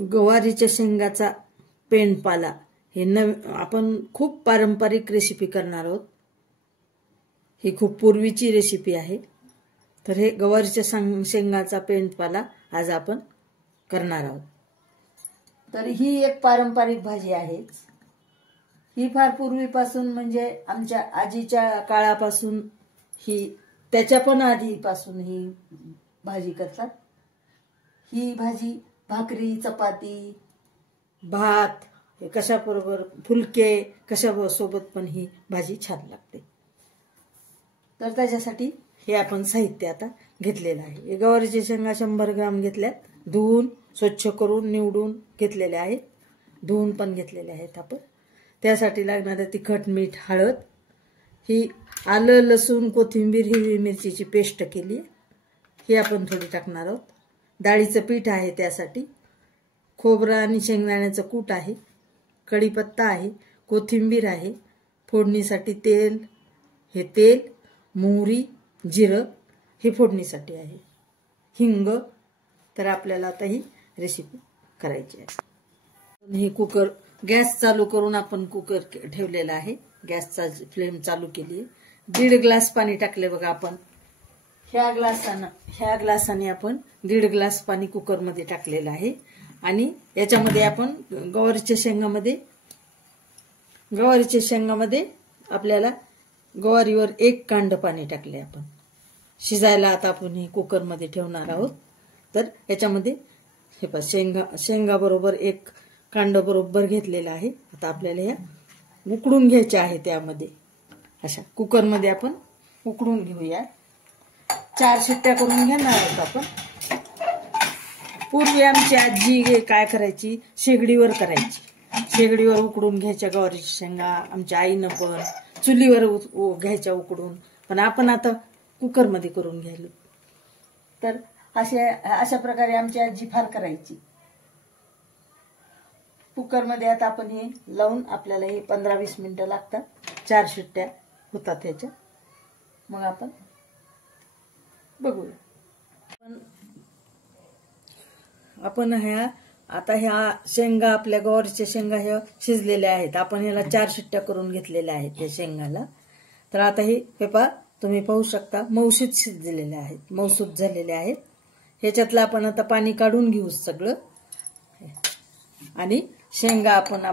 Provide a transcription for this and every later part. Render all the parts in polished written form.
गवारीच्या शेंगाचा पेंडपाला हे आपण खूप पारंपरिक रेसिपी करणार आहोत। ही खूप पूर्वीची रेसिपी आहे। तर हे गवारीच्या शेंगाचा पेंडपाला आज आपण करणार आहोत। तर ही एक पारंपरिक भाजी आहे। ही फार पूर्वीपासून म्हणजे आमच्या आजीच्या काळापासून ही त्याच्या पण आधीपासून ही भाजी करतात। ही भाजी भाकरी चपाती भात हे कशाबरोबर फुलके कशासोबत पण ही भाजी छान लागते। तर त्याच्यासाठी हे आपण साहित्य आता घेतलेलं आहे। गवारीच्या शेंगा 100 ग्राम घेतल्यात। धुवून स्वच्छ करून निवडून घेतलेले आहेत। धुवून पण घेतलेले आहेत आपण। त्यासाठी लागणारे तिखट मीठ हळद ही आलं लसूण कोथिंबीर हिरवी मिरचीची पेस्ट केली ही आपण थोडी टाकणार आहोत। डाळीचं पीठ आहे त्यासाठी। खोबरं आणि शेंगदाण्याचं कूट आहे। कढीपत्ता आहे, कोथिंबीर आहे, फोडणीसाठी तेल हे तेल मोहरी जिरं हे फोडणीसाठी आहे, हिंग। तर आपल्याला आता ही रेसिपी करायची आहे। हे कुकर गॅस चालू करून आपण कुकर ठेवलेला आहे। गॅसचा फ्लेम चालू केली। 1.5 ग्लास पाणी टाकले बघा आपण। ह्या ग्लासाने आपण 1.5 ग्लास पाणी कुकर मध्ये टाकलेलं आहे। आणि याच्यामध्ये आपण गवारीच्या शेंगामध्ये आपल्याला गवारीवर 1 कांड पाणी टाकले आपण। शिजायला आता आपण हे कुकर मध्ये ठेवणार आहोत। तर याच्यामध्ये हे पहा शेंगा बरोबर 1 कांड बरोबर घेतलेला आहे। आता आपल्याला या उकडून घ्यायचे आहे। त्यामध्ये अशा कुकर मध्ये आपण उकडून घेऊया। 4 शिट्ट्या करून घेणार आहोत आपण। पूर्वी आमची आजी काय करायची शेगडीवर करायची। शेगडीवर उकडून घ्यायच्या गवारीच्या शेंगा। आमच्या आईनं पण चुलीवर घ्यायच्या उकडून। पण आपण आता कुकर मध्ये करून घ्यायलो। तर अशा प्रकारे आमची आजी फार करायची। कुकर मध्ये आता आपण हे लावून आपल्याला हे 15-20 मिनिटं लागतात। 4 शिट्ट्या होतात ह्याच्या। मग आपण बघूया। आपण ह्या शेंगा आपल्या गवारीच्या शेंगा ह्या शिजलेल्या आहेत। आपण ह्याला 4 शिट्ट्या करून घेतलेल्या आहेत या शेंगाला। तर आता हे पहा तुम्ही पाहू शकता मऊसूत शिजलेले आहेत, मऊसूत झालेले आहेत। ह्याच्यातलं आपण आता पाणी काढून घेऊ सगळं। आणि शेंगा आपण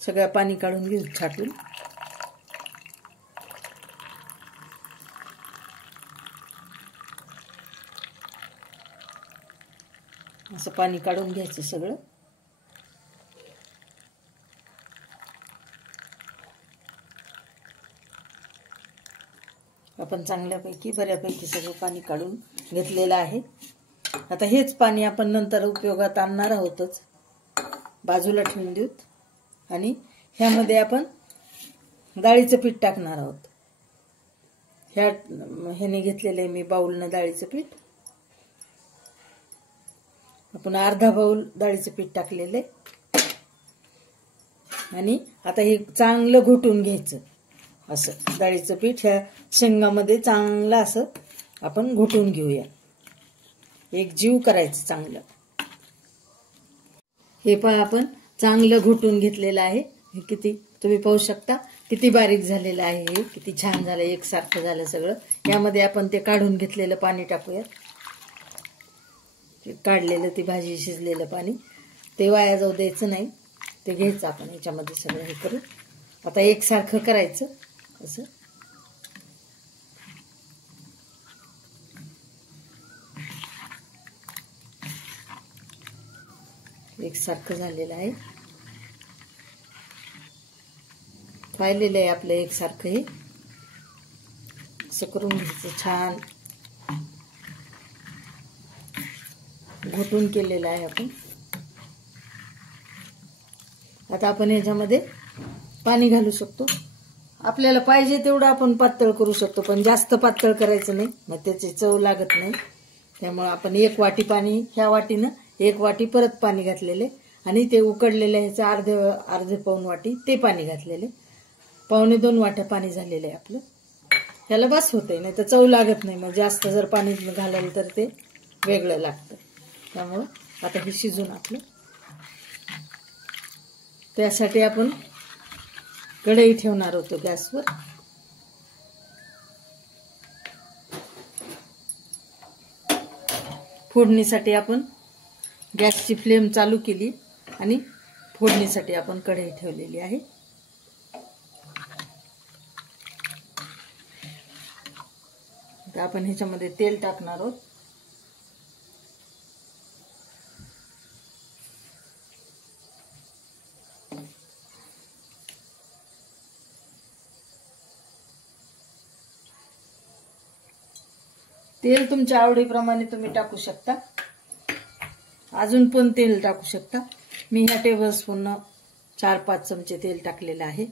सगळं पाणी काढून घेऊ छाटून। असं पाणी काढून घ्यायचं सगळं। आपण बऱ्यापैकी सगळं पाणी काढून घेतलेलं आहे। आता हेच पाणी आपण नंतर उपयोगात आणणार आहोतच। बाजूला ठेवून देऊत। आणि ह्यामध्ये आपण डाळीचं पीठ टाकणार आहोत। ह्याने घेतलेलं आहे मी बाउलनं डाळीचं पीठ। आपण अर्धा बाउल डाळीचं पीठ टाकलेलं आहे। आणि आता हे चांगलं घोटून घ्यायचं। असं डाळीचं पीठ ह्या शेंगामध्ये चांगलं असं आपण घोटून घेऊया। एक जीव करायचं चांगलं। हे पहा आपण चांगलं घोटून घेतलेलं आहे। हे किती तुम्ही पाहू शकता किती बारीक झालेलं आहे। हे किती छान झालं, एकसारखं झालं सगळं। यामध्ये आपण ते काढून घेतलेलं पाणी टाकूयात। काढलेलं ती भाजी शिजलेलं पाणी ते वाया जाऊ द्यायचं नाही, ते घ्यायचं आपण याच्यामध्ये सगळं हे करून। आता एकसारखं करायचं असं। एकसारखं झालेलं आहे, पाहिलेलं आहे आपलं एकसारखं। हे असं करून घ्यायचं छान घोटून केलेलं आहे आपण। आता आपण याच्यामध्ये पाणी घालू शकतो। आपल्याला पाहिजे तेवढं आपण पातळ करू शकतो, पण जास्त पातळ करायचं नाही, मग त्याची चव लागत नाही। त्यामुळे आपण 1 वाटी पाणी ह्या वाटीनं 1 वाटी परत पाणी घातलेले आणि ते उकडलेलं ह्याचं अर्धे पाऊण वाटी ते पाणी घातलेले। 1.25-2 वाट्या पाणी झालेलं आहे आपलं। ह्याला बस होतंय, नाही तर चव लागत नाही। मग जास्त जर पाणी घालाल तर ते वेगळं लागतं। त्यामुळे आता हे शिजून आपलं त्यासाठी आपण कढई ठेवणार होतो गॅसवर. फोडणीसाठी आपण गॅसची फ्लेम चालू केली आणि फोडणीसाठी आपण कढई ठेवलेली आहे. आता आपण ह्याच्यामध्ये तेल टाकणार आहोत. तेल तुमच्या आवडीप्रमाणे तुम्ही टाकू शकता. अजून पण तेल टाकू शकता. मी ह्या टेबलस्पून 4-5 चमचे तेल टाकलेलं आहे.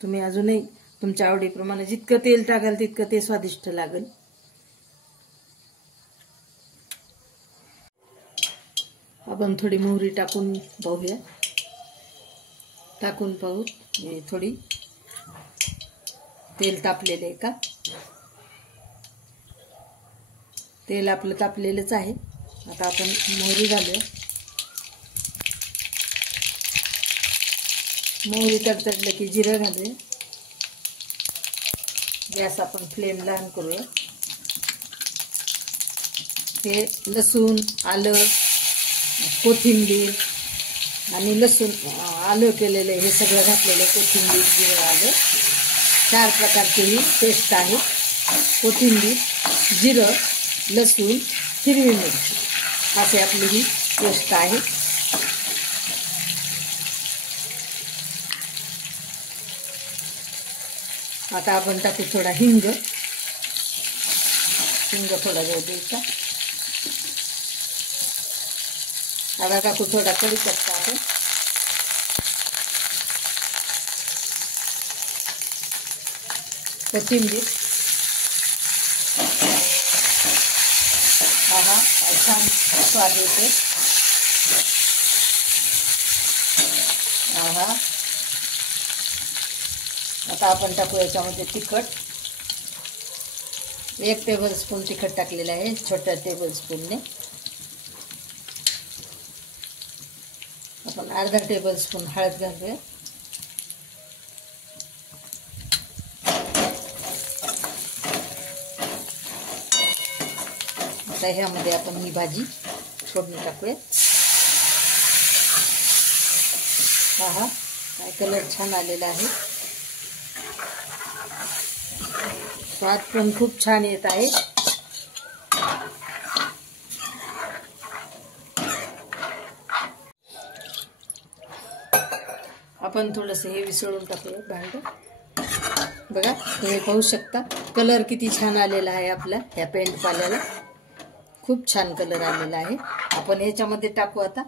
तुम्ही अजूनही तुमच्या आवडीप्रमाणे जितकं तेल टाकाल तितकं ते स्वादिष्ट लागेल. आपण थोडी मोहरी टाकून पाहूया. टाकून पाहू थोडी तेल तापलेले आहे का. तेल आपलं तापलेलंच आहे. आता आपण मोहरी घालूया. मोहरी तडतडलं की जिरं घालूया. गॅस आपण फ्लेम लहान करूया. हे लसूण, आलं, कोथिंबीर आणि लसूण आलं केलेलं हे सगळं घातलेलं. कोथिंबीर, जिरं, आलं 4 प्रकारची ही पेस्ट आहे. कोथिंबीर, जिरं, लसूण, हिरवी मिरची असे आपली ही पेस्ट आहे. आता आपण टाकू थोडा हिंग. हिंग थोडा जाऊ द्यायचा. आता टाकू थोडा कढीपत्ता आहे. कोथिंबीर. हा छान स्वाद येते. आता आपण टाकू याच्यामध्ये तिखट. 1 टेबलस्पून तिखट टाकलेलं आहे छोट्या टेबलस्पूनने. आपण अर्धा टेबलस्पून हळद घालूया. आता ह्यामध्ये आपण ही भाजी फोडणी टाकूया. पहा काय कलर छान आलेला आहे. स्वाद पण खूप छान येत आहे. आपण थोडंसं हे विसळून टाकूया भांड. बघा तुम्ही पाहू शकता कलर किती छान आलेला आहे आपल्या ह्या पेंट पाल्याला. खूप छान कलर आलेला आहे. आपण याच्यामध्ये टाकू आता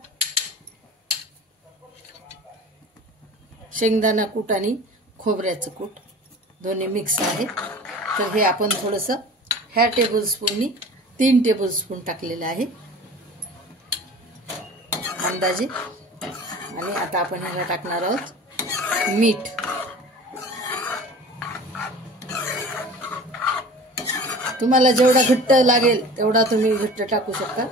शेंगदाणा कूट आणि खोबऱ्याचं कूट दोन्ही मिक्स आहे. तर हे आपण थोडंसं ह्या टेबलस्पूननी 3 टेबलस्पून टाकलेलं आहे अंदाजे. आणि आता आपण ह्याला टाकणार आहोत मीठ. तुम्हाला जेवढा घट्ट लागेल तेवढा तुम्ही घट्ट टाकू शकता.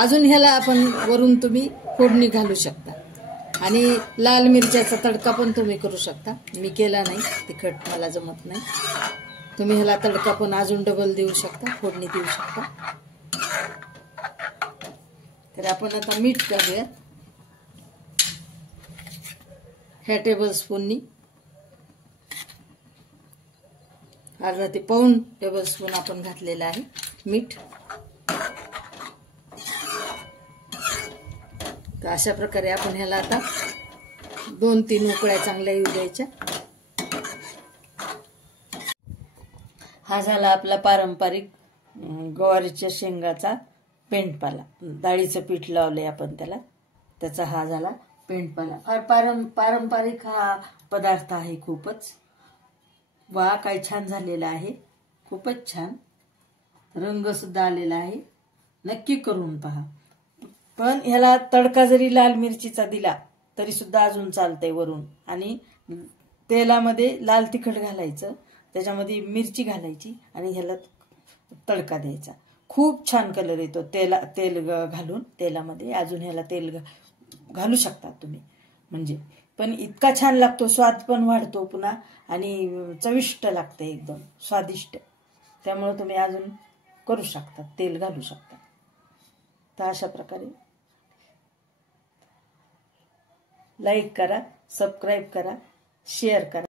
अजून ह्याला आपण वरून तुम्ही फोडणी घालू शकता. आणि लाल मिरच्याचा तडका पण तुम्ही करू शकता. मी केला नाही, तिखट मला जमत नाही. तुम्ही ह्याला तडका पण अजून डबल देऊ शकता, फोडणी देऊ शकता. तर आपण आता मीठ घालूया. ह्या टेबलस्पूननी अर्धा ते पाऊण टेबलस्पून आपण घातलेलं आहे मीठ. तर अशा प्रकारे आपण ह्याला आता 2-3 उकळ्या चांगल्या येऊ द्यायच्या. हा झाला आपला पारंपरिक गवारीच्या शेंगाचा पेंडपाला. डाळीचं पीठ लावलंय आपण त्याला, त्याचा हा झाला पेंडपाला. फार पारंपरिक हा पदार्थ आहे. खूपच वा काय छान झालेला आहे. खूपच छान रंग सुद्धा आलेला आहे. नक्की करून पहा. पण ह्याला तडका जरी लाल मिरचीचा दिला तरी सुद्धा अजून चालतंय वरून. आणि तेलामध्ये लाल तिखट घालायचं, त्याच्यामध्ये मिरची घालायची आणि ह्याला तडका द्यायचा. खूप छान कलर येतो तेल घालून तेलामध्ये. अजून ह्याला तेल घालू शकता तुम्ही. म्हणजे पण इतका छान लागतो, स्वाद पण वाढतो पुन्हा आणि चविष्ट लागते, एकदम स्वादिष्ट. त्यामुळे तुम्ही अजून करू शकता, तेल घालू शकता. तर अशा प्रकारे लाईक करा, सबस्क्राईब करा, शेअर करा.